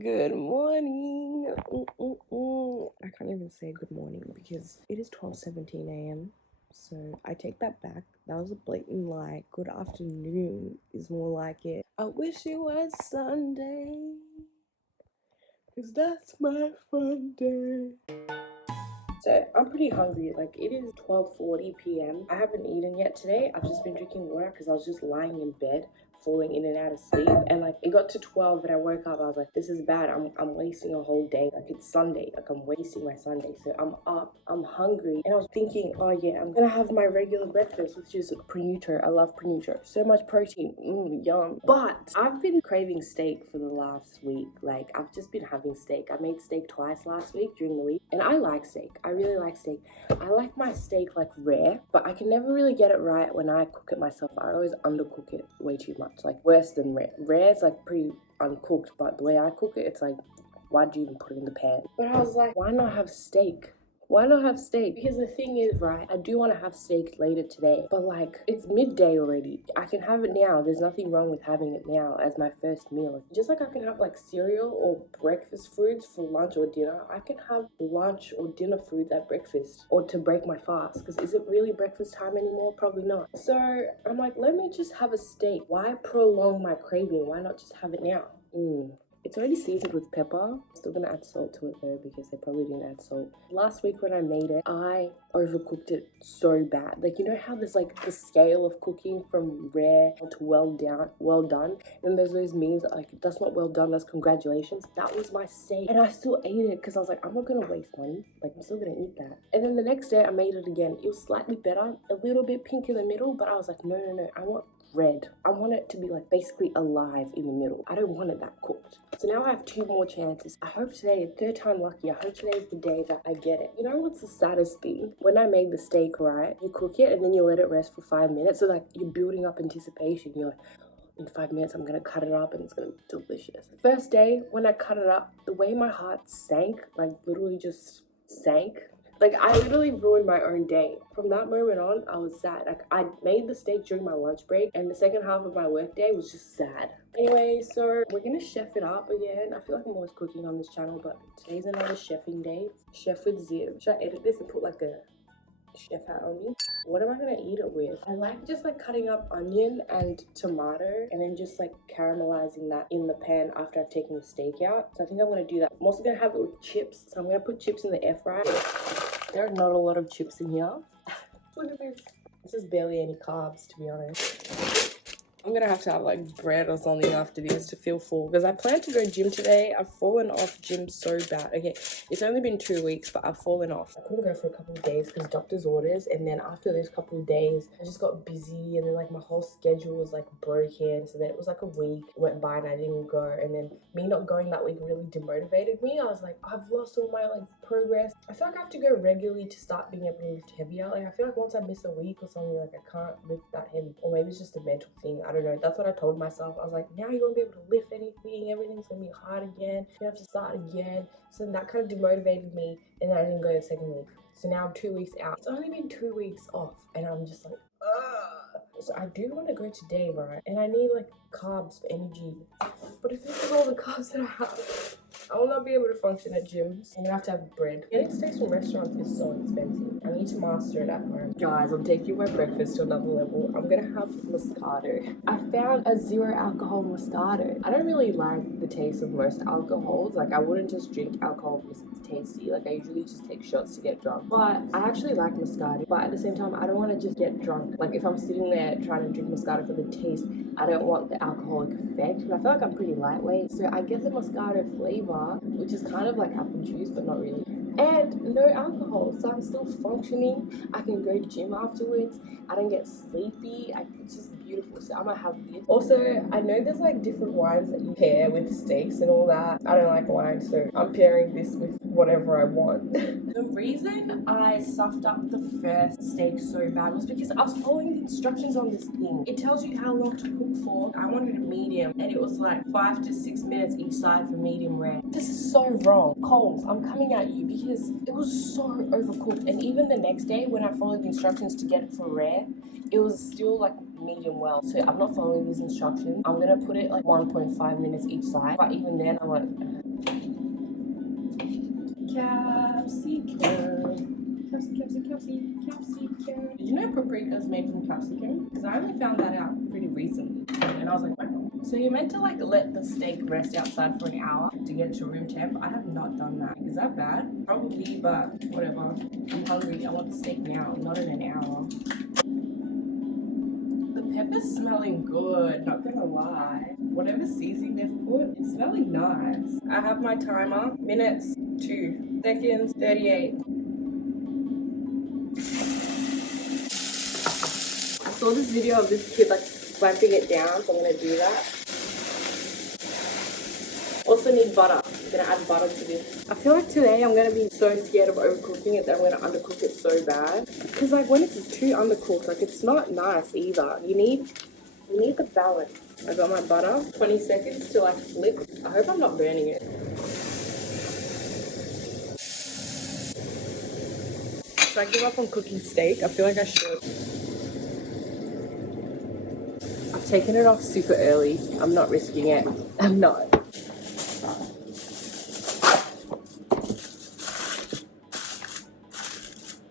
Good morning. I can't even say good morning because it is 12:17 a.m. So I take that back. That was a blatant lie. Good afternoon is more like it. I wish it was Sunday, 'cause that's my fun day. So I'm pretty hungry. Like, it is 12:40 p.m. I haven't eaten yet today. I've just been drinking water because I was just lying in bed, falling in and out of sleep. And like, it got to 12 and I woke up. I was like, this is bad. I'm wasting a whole day. Like, it's Sunday. Like, I'm wasting my Sunday. So I'm up. I'm hungry. And I was thinking, oh yeah, I'm gonna have my regular breakfast, which is prenutro. I love prenutro. So much protein. Yum. But I've been craving steak for the last week. Like, I've just been having steak. I made steak twice last week during the week. And I like steak. I really like steak. I like my steak like rare, but I can never really get it right when I cook it myself. I always undercook it way too much, like worse than rare. Rare is like pretty uncooked, but the way I cook it, it's like, why'd you even put it in the pan? But I was like, why not have steak? Why not have steak? Because the thing is, right, I do want to have steak later today, but like, it's midday already. I can have it now. There's nothing wrong with having it now as my first meal. Just like I can have like cereal or breakfast foods for lunch or dinner, I can have lunch or dinner foods at breakfast or to break my fast. Because is it really breakfast time anymore? Probably not. So I'm like, let me just have a steak. Why prolong my craving? Why not just have it now? It's already seasoned with pepper. I'm still gonna add salt to it though because they probably didn't add salt. Last week when I made it, I overcooked it so bad. Like, you know how there's like the scale of cooking from rare to well done? And there's those memes that like, that's not well done, that's congratulations. That was my steak. And I still ate it because I was like, I'm not gonna waste money. Like, I'm still gonna eat that. And then the next day I made it again. It was slightly better, a little bit pink in the middle, but I was like, no, I want red. I want it to be like basically alive in the middle. I don't want it that cooked. So now I have 2 more chances. I hope today, third time lucky, I hope today is the day that I get it. You know what's the saddest thing? When I made the steak, right, you cook it and then you let it rest for 5 minutes. So like, you're building up anticipation. You're like, in 5 minutes I'm gonna cut it up and it's gonna be delicious. First day when I cut it up, the way my heart sank, like literally just sank. Like, I literally ruined my own day. From that moment on, I was sad. Like, I made the steak during my lunch break, and the second half of my work day was just sad. Anyway, so we're gonna chef it up again. I feel like I'm always cooking on this channel, but today's another chefing day. Chef with Ziv. Should I edit this and put like a chef hat on me? What am I gonna eat it with? I like just like cutting up onion and tomato and then just like caramelizing that in the pan after I've taken the steak out. So I think I'm gonna do that. I'm also gonna have it with chips. So I'm gonna put chips in the air fryer. There are not a lot of chips in here. Look at this. This is barely any carbs, to be honest. I'm gonna have to have like bread or something after this to feel full because I plan to go gym today. I've fallen off gym so bad. Okay, it's only been 2 weeks, but I've fallen off. I couldn't go for a couple of days because doctor's orders, and then after those couple of days, I just got busy, and then like my whole schedule was like broken. So then it was like a week went by and I didn't go, and then me not going that week really demotivated me. I was like, I've lost all my like progress. I feel like I have to go regularly to start being able to lift heavier. Like, I feel like once I miss a week or something, like I can't lift that heavy, or maybe it's just a mental thing. I don't know. That's what I told myself. I was like, now you won't be able to lift anything. Everything's gonna be hard again. You have to start again. So that kind of demotivated me, and then I didn't go the second week. So now I'm 2 weeks out. It's only been 2 weeks off, and I'm just like, ugh. So I do want to go today, right? And I need like carbs for energy. But if this is all the carbs that I have, I will not be able to function at gyms. I'm gonna have to have bread. Getting steaks from restaurants is so expensive. I need to master it at home. Guys, I'm taking my breakfast to another level. I'm gonna have Moscato. I found a 0 alcohol Moscato. I don't really like the taste of most alcohols. Like, I wouldn't just drink alcohol because it's tasty. Like, I usually just take shots to get drunk. But I actually like Moscato. But at the same time, I don't want to just get drunk. Like, if I'm sitting there trying to drink Moscato for the taste, I don't want the alcoholic effect. And I feel like I'm pretty lightweight. So I get the Moscato flavor, which is kind of like apple juice, but not really. And no alcohol, so I'm still functioning. I can go gym afterwards. I don't get sleepy. It's just beautiful. So I'm gonna have this. Also, I know there's like different wines that you pair with steaks and all that. I don't like wine, so I'm pairing this with whatever I want. The reason I stuffed up the first steak so bad was because I was following the instructions on this thing. It tells you how long to cook for. I wanted a medium and it was like 5 to 6 minutes each side for medium rare. This is so wrong. Coles, I'm coming at you because it was so overcooked. And even the next day when I followed the instructions to get it for rare, it was still like medium well. So I'm not following these instructions. I'm gonna put it like 1.5 minutes each side. But even then I'm like, capsicum. Capsicum. Did you know paprika is made from capsicum? Because I only found that out pretty recently. And I was like, wow. So you're meant to like let the steak rest outside for an hour to get it to room temp. I have not done that. Is that bad? Probably, but whatever. I'm hungry. I want the steak now, not in an hour. The pepper's smelling good, not gonna lie. Whatever seasoning they've put, it's smelling nice. I have my timer. Minutes, 2 seconds, 38. I saw this video of this kid like swiping it down, so I'm gonna do that. Also need butter. I'm gonna add butter to this. I feel like today I'm gonna be so scared of overcooking it that I'm gonna undercook it so bad. Cause like when it's too undercooked, like it's not nice either. You need the balance. I got my butter. 20 seconds till I flip. I hope I'm not burning it. Should I give up on cooking steak? I feel like I should. I've taken it off super early. I'm not risking it. I'm not.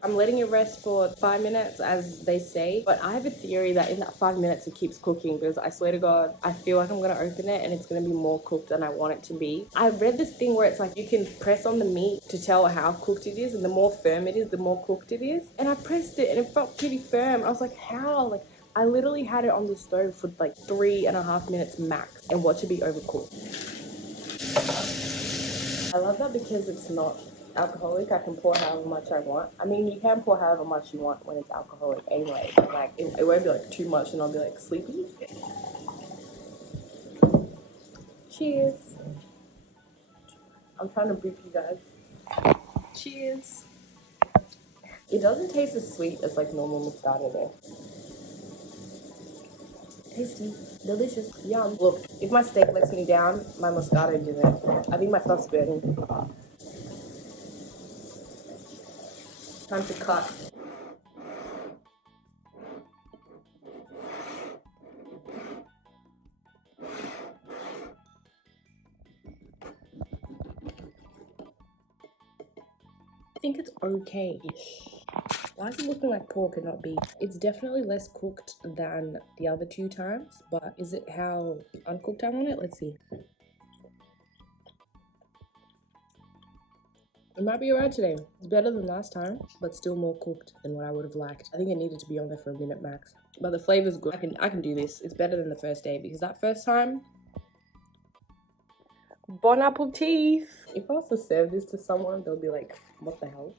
I'm letting it rest for 5 minutes, as they say, but I have a theory that in that 5 minutes it keeps cooking, because I swear to God, I feel like I'm gonna open it and it's gonna be more cooked than I want it to be. I read this thing where it's like you can press on the meat to tell how cooked it is, and the more firm it is, the more cooked it is. And I pressed it and it felt pretty firm. I was like, how? Like, I literally had it on the stove for like 3.5 minutes max and watch it be overcooked. I love that because it's not alcoholic. I can pour however much I want. I mean, you can pour however much you want when it's alcoholic anyway, but like it won't be like too much and I'll be like sleepy. Cheers. I'm trying to brief you guys. Cheers. It doesn't taste as sweet as like normal moscato though. Tasty, delicious, yum. Look, if my steak lets me down, my moscato didn't. I think my stuff's burning. Time to cut. I think it's okay-ish. Why is it looking like pork and not beef? It's definitely less cooked than the other 2 times, but is it how uncooked I want it? Let's see. It might be alright today. It's better than last time, but still more cooked than what I would have liked. I think it needed to be on there for a minute max. But the flavor's good. I can do this. It's better than the first day, because that first time, bon appetit. If I was to serve this to someone, they'll be like, what the hell?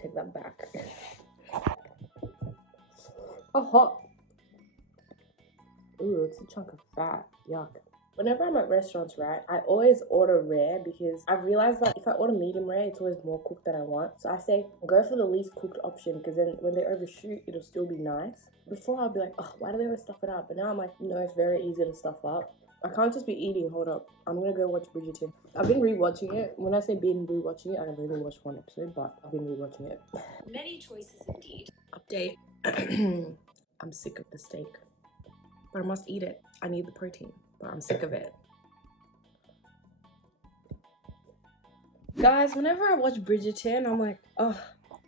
Take that back. Oh, hot. Ooh, it's a chunk of fat. Yuck. Whenever I'm at restaurants, right, I always order rare because I've realized that if I order medium rare, it's always more cooked than I want. So I say, go for the least cooked option, because then when they overshoot, it'll still be nice. Before I'll be like, oh, why do they always stuff it up? But now I'm like, no, it's very easy to stuff up. I can't just be eating. Hold up. I'm gonna go watch Bridgerton. I've been rewatching it. When I say been rewatching it, I've only watched 1 episode, but I've been rewatching it. Many choices indeed. Update. I'm sick of the steak, but I must eat it. I need the protein, but I'm sick of it. Guys, whenever I watch Bridgerton, I'm like, oh,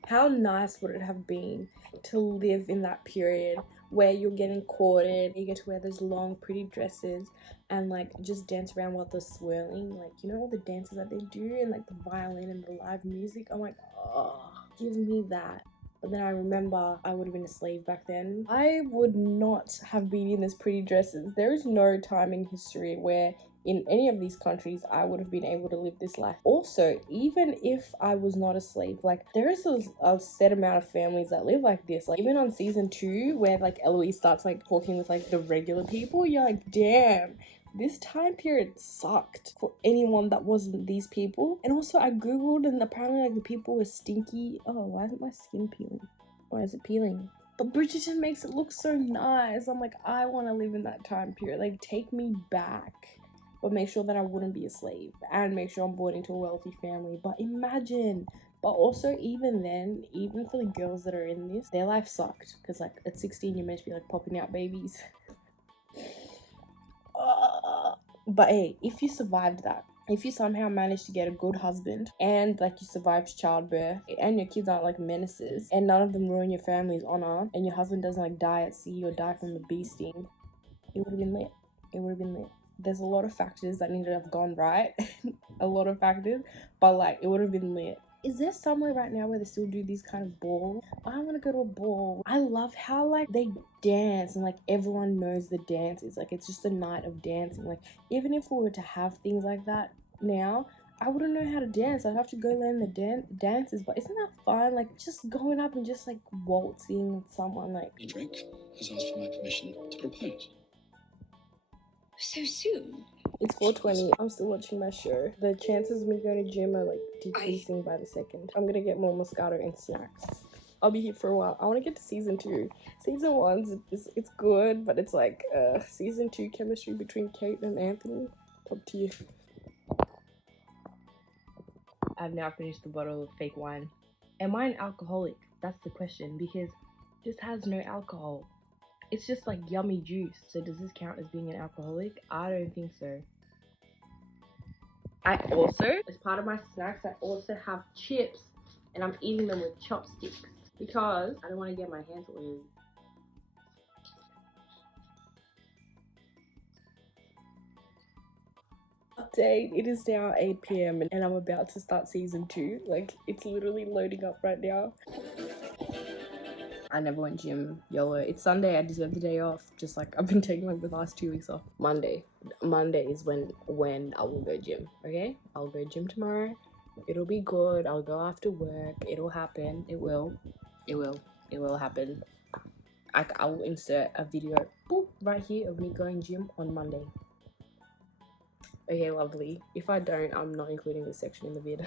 how nice would it have been to live in that period where you're getting courted, you get to wear those long, pretty dresses and like just dance around while they're swirling. Like, you know, all the dances that they do and like the violin and the live music. I'm like, oh, give me that. But then I remember I would have been a slave back then. I would not have been in these pretty dresses. There is no time in history where in any of these countries I would have been able to live this life. Also, even if I was not a slave, like there is a set amount of families that live like this. Like even on season 2 where like Eloise starts like talking with like the regular people, you're like, damn, this time period sucked for anyone that wasn't these people. And also I googled and apparently like the people were stinky. Oh, why isn't my skin peeling? Why is it peeling? But Bridgerton makes it look so nice. I'm like, I want to live in that time period. Like, take me back. But make sure that I wouldn't be a slave. And make sure I'm born into a wealthy family. But imagine. But also, even then, even for the girls that are in this, their life sucked. Because, like, at 16, you're meant to be, like, popping out babies. But hey, if you survived that, if you somehow managed to get a good husband and like you survived childbirth and your kids aren't like menaces and none of them ruin your family's honor and your husband doesn't like die at sea or die from a bee sting, it would have been lit. It would have been lit. There's a lot of factors that need to have gone right. A lot of factors, but like it would have been lit. Is there somewhere right now where they still do these kind of balls? I want to go to a ball. I love how like they dance and like everyone knows the dances. Like it's just a night of dancing. Like even if we were to have things like that now, I wouldn't know how to dance. I'd have to go learn the dances. But isn't that fun? Like just going up and just like waltzing with someone. Like Edric has asked for my permission to propose. So soon? it's 4:20. I'm still watching my show. The chances of me going to gym are like decreasing by the second. I'm gonna get more Moscato and snacks. I'll be here for a while. I want to get to season 2. Season 1's it's good, but it's like season 2 chemistry between Kate and Anthony. Up to you. I've now finished the bottle of fake wine. Am I an alcoholic? That's the question, because this has no alcohol. It's just like yummy juice. So does this count as being an alcoholic? I don't think so. I also, as part of my snacks, I also have chips and I'm eating them with chopsticks because I don't want to get my hands oily. Update, it is now 8 p.m. and I'm about to start season 2. Like, it's literally loading up right now. I never went gym, YOLO. It's Sunday, I deserve the day off. Just like I've been taking like the last 2 weeks off. Monday is when I will go gym, okay? I'll go gym tomorrow. It'll be good. I'll go after work. It'll happen. It will happen. I will insert a video boop, right here of me going gym on Monday. Okay, lovely. If I don't, I'm not including this section in the vid.